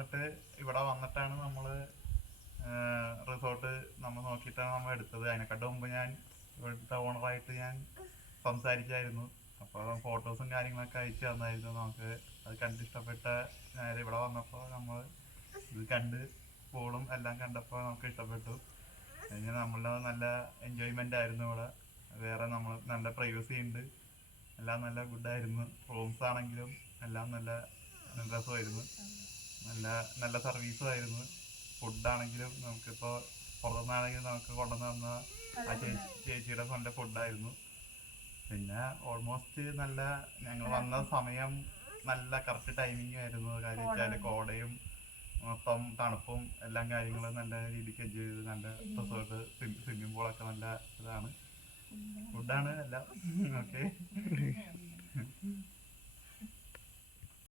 വന്നിട്ട് ഇവിടെ വന്നിട്ടാണ് നമ്മള് റിസോർട്ട് നമ്മൾ നോക്കിയിട്ടാണ് നമ്മൾ എടുത്തത്. അതിനെക്കാട്ട് മുമ്പ് ഞാൻ ഇവിടുത്തെ ഓണറായിട്ട് ഞാൻ സംസാരിച്ചായിരുന്നു. അപ്പോൾ ഫോട്ടോസും കാര്യങ്ങളൊക്കെ അയച്ചു തന്നായിരുന്നു. നമുക്ക് അത് കണ്ടിഷ്ടപ്പെട്ട നേരെ ഇവിടെ വന്നപ്പോൾ നമ്മൾ ഇത് കണ്ട് പൂളും എല്ലാം കണ്ടപ്പോൾ നമുക്ക് ഇഷ്ടപ്പെട്ടു. കഴിഞ്ഞാൽ നമ്മളുടെ നല്ല എൻജോയ്മെൻ്റ് ആയിരുന്നു ഇവിടെ. വേറെ നമ്മൾ നല്ല പ്രൈവസി ഉണ്ട്, എല്ലാം നല്ല ഗുഡായിരുന്നു. റൂംസ് ആണെങ്കിലും എല്ലാം നല്ല രസമായിരുന്നു, നല്ല നല്ല സർവീസും ആയിരുന്നു. ഫുഡാണെങ്കിലും നമുക്കിപ്പോൾ പുറത്തുനിന്നാണെങ്കിലും നമുക്ക് കൊണ്ടുവന്ന് തന്ന ആ ചേച്ചിയുടെ നല്ല ഫുഡായിരുന്നു. പിന്നെ ഓൾമോസ്റ്റ് നല്ല ഞങ്ങൾ വന്ന സമയം നല്ല കറക്റ്റ് ടൈമിംഗ് ആയിരുന്നു. കാര്യം വെച്ചാൽ കോടയും മൊത്തം തണുപ്പും എല്ലാം കാര്യങ്ങളും നല്ല രീതിക്ക് എൻജോയ് ചെയ്ത് നല്ല റിസോർട്ട് സ്വിമ്മിംഗ് പൂളൊക്കെ നല്ല ഇതാണ്, ഫുഡാണ് എല്ലാം ഓക്കെ.